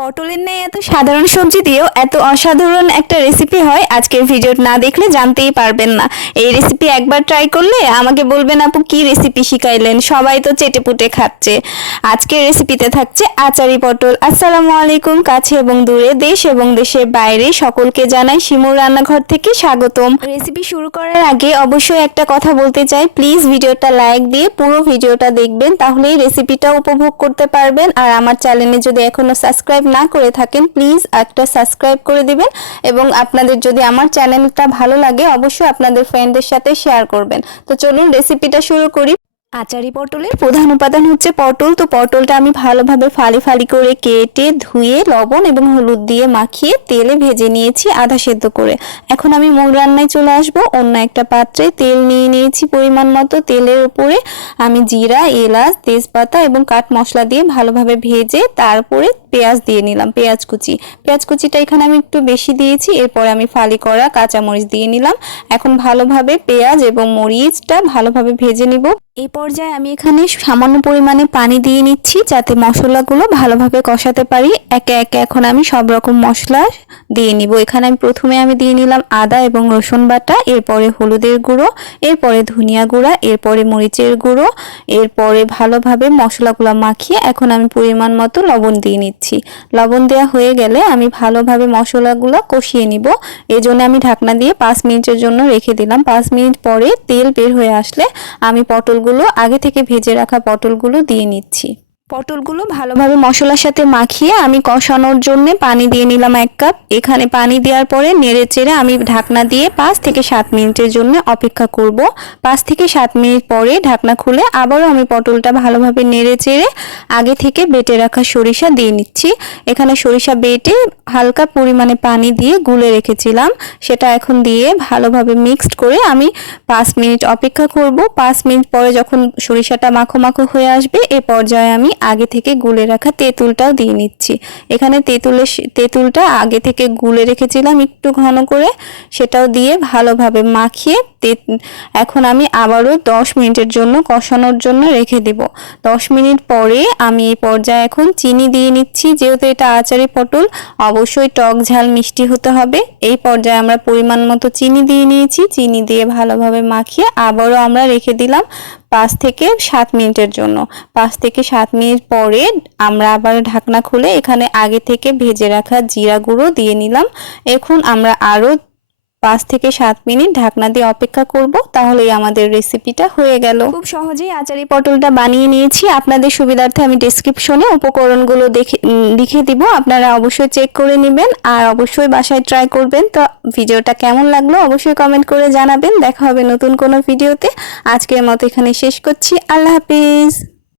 পটলের নেই এত সাধারণ সবজি দিয়েও এত অসাধারণ একটা রেসিপি হয়, আজকের ভিডিও না দেখলে জানতেই পারবেন না। এই রেসিপি একবার ট্রাই করলে আমাকে বলবেন, আপু, কি রেসিপি শিখাইলেন? সবাই তো চেটে পুটে খাচ্ছে। আজকের রেসিপিতে থাকছে আচারি পটল। আসসালামু আলাইকুম, কাছে এবং দূরে, দেশ এবং দেশের বাইরে সকলকে জানাই শিমুর রান্নাঘর থেকে স্বাগতম। রেসিপি শুরু করার আগে অবশ্যই একটা কথা বলতে চাই। প্লিজ ভিডিওটা লাইক দিয়ে পুরো ভিডিওটা দেখবেন, তাহলেই রেসিপিটা উপভোগ করতে পারবেন। আর আমার চ্যানেলে যদি এখনও সাবস্ক্রাইব না করে থাকেন প্লিজ একটা সাবস্ক্রাইব করে দিবেন এবং আপনাদের যদি আমার চ্যানেলটা ভালো লাগে, অবশ্যই আপনাদের ফ্রেন্ডদের সাথে শেয়ার করবেন। তো চলুন রেসিপিটা শুরু করি। আচারি পটলের প্রধান উপাদান হচ্ছে পটল। তো পটলটা আমি ভালোভাবে ফালি ফালি করে কেটে ধুয়ে, লবণ এবং হলুদ দিয়ে মাখিয়ে তেলে ভেজে নিয়েছি আধা সেদ্ধ করে। এখন আমি মুগ রান্নায় চলে আসব। অন্য একটা পাত্রে তেল নিয়ে নিয়েছি পরিমাণ মতো। তেলের উপরে আমি জিরা, এলাচ, তেজপাতা এবং কাঠ মশলা দিয়ে ভালোভাবে ভেজে তারপরে পেঁয়াজ দিয়ে নিলাম, পেঁয়াজ কুচি। পেঁয়াজ কুচিটা এখানে আমি একটু বেশি দিয়েছি, এরপর আমি ফালি করা কাঁচামরিচ দিয়ে নিলাম। এখন ভালোভাবে পেঁয়াজ এবং মরিচটা ভালোভাবে ভেজে নিব। এই পর্যায়ে আমি এখানে সামান্য পরিমাণে পানি দিয়ে নিচ্ছি যাতে মশলাগুলো ভালোভাবে কষাতে পারি। একে একে এখন আমি সব রকম মশলা দিয়ে নিব। এখানে আমি প্রথমে আমি দিয়ে নিলাম আদা এবং রসুন বাটা, এরপরে হলুদের গুঁড়ো, এরপরে ধনিয়া গুঁড়া, এরপরে মরিচের গুঁড়ো, এরপরে ভালোভাবে মশলাগুলো মাখিয়ে এখন আমি পরিমাণ মতো লবণ দিয়ে নিচ্ছি। লবণ দেওয়া হয়ে গেলে আমি ভালোভাবে মশলাগুলো কষিয়ে নিব। এই জন্য আমি ঢাকনা দিয়ে পাঁচ মিনিটের জন্য রেখে দিলাম। পাঁচ মিনিট পরে তেল বের হয়ে আসলে আমি পটলগুলো আগে থেকে ভেজে রাখা পটলগুলো দিয়ে নিচ্ছি। পটলগুলো ভালোভাবে মশলার সাথে মাখিয়ে আমি কষানোর জন্য পানি দিয়ে নিলাম এক কাপ। এখানে পানি দেওয়ার পরে নেড়ে চেড়ে আমি ঢাকনা দিয়ে পাঁচ থেকে সাত মিনিটের জন্য অপেক্ষা করব। পাঁচ থেকে সাত মিনিট পরে ঢাকনা খুলে আবারও আমি পটলটা ভালোভাবে নেড়ে চেড়ে আগে থেকে বেটে রাখা সরিষা দিয়ে নিচ্ছি। এখানে সরিষা বেটে হালকা পরিমাণে পানি দিয়ে গুলে রেখেছিলাম। সেটা এখন দিয়ে ভালোভাবে মিক্সড করে আমি পাঁচ মিনিট অপেক্ষা করব। পাঁচ মিনিট পরে যখন সরিষাটা মাখো মাখো হয়ে আসবে, এ পর্যায়ে আমি আগে থেকে গুলে রাখা তেঁতুলটাও দিয়ে নিচ্ছি। এখানে তেঁতুলের তেঁতুলটা আগে থেকে গুলে রেখেছিলাম একটু ঘন করে, সেটাও দিয়ে ভালোভাবে মাখিয়ে এখন আমি আবারও দশ মিনিটের জন্য কষানোর জন্য রেখে দেব। দশ মিনিট পরে আমি এই পর্যায়ে এখন চিনি দিয়ে নিচ্ছি। যেহেতু এটা আচারি পটল, অবশ্যই টক ঝাল মিষ্টি হতে হবে। এই পর্যায়ে আমরা পরিমাণ মতো চিনি দিয়ে নিয়েছি। চিনি দিয়ে ভালোভাবে মাখিয়ে আবারও আমরা রেখে দিলাম পাঁচ থেকে সাত মিনিটের জন্য। পাঁচ থেকে সাত মিনিট পরে আমরা আবার ঢাকনা খুলে এখানে আগে থেকে ভেজে রাখা জিরা গুঁড়ো দিয়ে নিলাম। এখন আমরা আরও পাঁচ থেকে সাত মিনিট ঢাকনা দিয়ে অপেক্ষা করব, তাহলেই আমাদের রেসিপিটা হয়ে গেল। খুব সহজেই আচারি পটলটা বানিয়ে নিয়েছি। আপনাদের সুবিধার্থে আমি ডিসক্রিপশনে উপকরণগুলো দেখে লিখে দিব। আপনারা অবশ্যই চেক করে নেবেন আর অবশ্যই বাসায় ট্রাই করবেন। তো ভিডিওটা কেমন লাগল অবশ্যই কমেন্ট করে জানাবেন। দেখা হবে নতুন কোনো ভিডিওতে। আজকের মতো এখানে শেষ করছি। আল্লাহ হাফিজ।